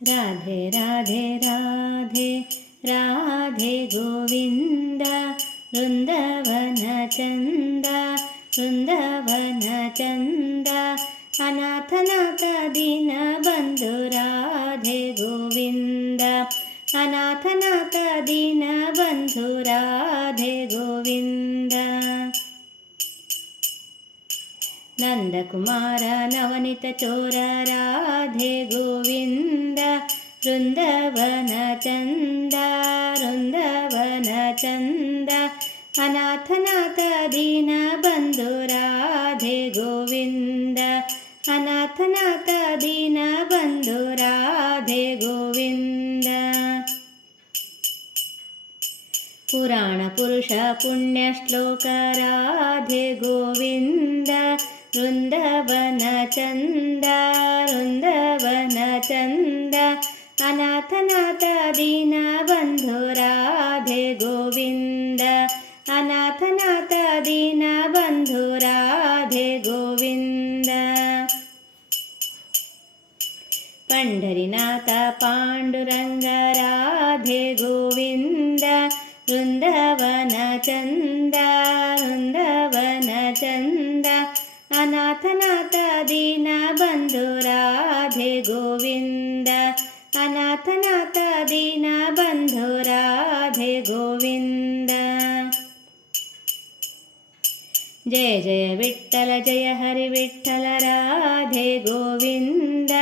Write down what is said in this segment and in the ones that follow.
राधे राधे राधे राधे गोविन्द वृन्दवनचन्द वृन्दवनचन्द अनाथनाथ दीनबन्धु राधे गोविन्द दीनबन्धु राधे नन्दकुमार नवनीतचोर राधे गोविन्द वृन्दवनचन्द वृन्दवनचन्द अनाथनाथ दीनबन्धु राधे गोविन्द अनाथनाथ दीनबन्धु राधे गोविन्द। पुराणपुरुष पुण्यश्लोक राधे गोविन्द वृन्दवनचन्द वृन्दवनचन्द अनाथनाथ दीनबन्धु राधे गोविन्द अनाथनाथ दीनबन्धु राधे गोविन्द। पण्ढरिनाथ पाण्डुरङ्ग राधे गोविन्द वृन्दवनचन्द ಅನಾಥನಾಥ ದೀನ ಬಂಧು ರಾಧೆ ಗೋವಿಂದ ಅನಾಥನಾಥ ದೀನ ಬಂಧು ರಾಧೆ ಗೋವಿಂದ ಜಯ ಜಯ ವಿಠಲ ಜಯ ಹರಿ ವಿಠಲ ರಾಧೆ ಗೋವಿಂದ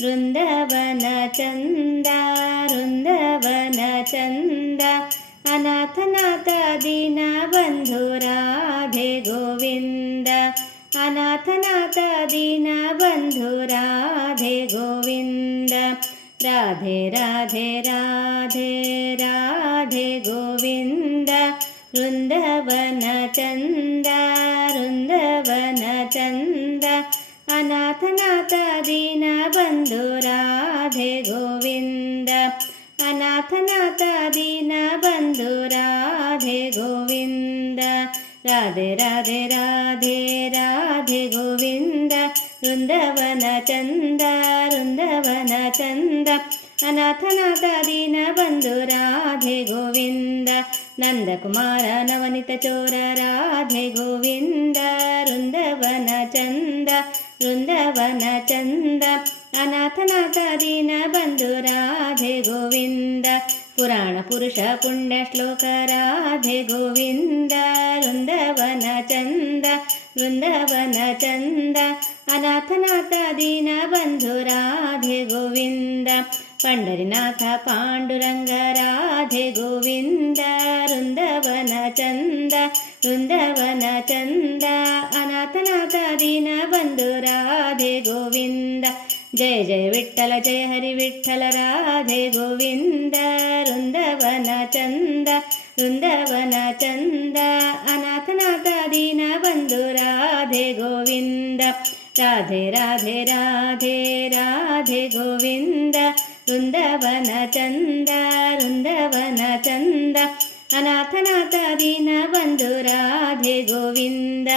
ವೃಂದವನ ಚಂದ ವೃಂದವನ ಚಂದ ಅನಾಥನಾಥ ದೀನ ಬಂಧು ರಾಧೆ ಗೋ दीनबन्धु राधे गोविन्द राधे राधे राधे राधे गोविन्द वृन्दवनचन्द वृन्दवनचन्द अनाथनाथ दीनबन्धु राधे गोविन्द अनाथनाथ दीनबन्धु राधे गोविन्द राधे राधे राधे राधे गोविन्द ವೃಂದವನ ಚಂದ ವೃಂದವನ ಚಂದ ಅನಾಥನಾಥ ದೀನ ಬಂಧು ರಾಧೆ ಗೋವಿಂದ ನಂದಕುಮಾರ ನವನಿತ ಚೋರ ರಾಧೆ ಗೋವಿಂದ ವೃಂದವನ ಚಂದ ವೃಂದವನ ಚಂದ ಅನಾಥನಾಥ ದೀನ ಬಂಧು ರಾಧೆ ಗೋವಿಂದ ಪುರಾಣ ಪುರುಷ ಪುಣ್ಯ ಶ್ಲೋಕ ರಾಧೆ ಗೋವಿಂದ ವೃಂದವನ ಚಂದ ವೃಂದವನ ಚಂದ ಅನಾಥನಾಥ ದೀನ ಬಂಧು ರಾಧೆ ಗೋವಿಂದ ಪಂಡರಿನಾಥ ಪಾಂಡುರಂಗ ರಾಧೆ ಗೋವಿಂದ ವೃಂದವನ ಚಂದ ವೃಂದವನ ಚಂದ ಅನಾಥನಾಥ ದೀನ ಬಂಧು ರಾಧೆ ಗೋವಿಂದ ಜಯ ಜಯ ವಿಠಲ ಜಯ ಹರಿ ವಿಠಲ ರಾಧೆ ಗೋವಿಂದ ವೃಂದವನ ಚಂದ ವೃಂದವನ ಚಂದ राधे गोविन्द राधे राधे राधे राधे गोविन्द वृन्दवनचन्द वृन्दवनचन्द अनाथनाथ दीनबन्धु राधे गोविन्द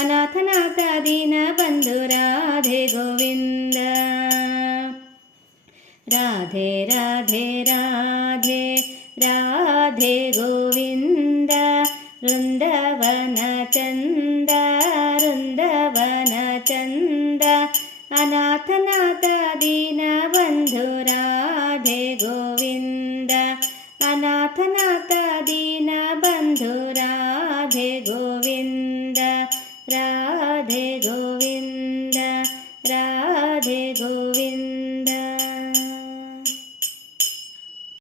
अनाथनाथ दीनबन्धु राधे गोविन्द राधे राधे राधे राधे गोविन्द वृन्दवनचन्द वृन्दवनचन्द अनाथनाथ दीनबन्धु राधे गोविन्द राधे गोविन्द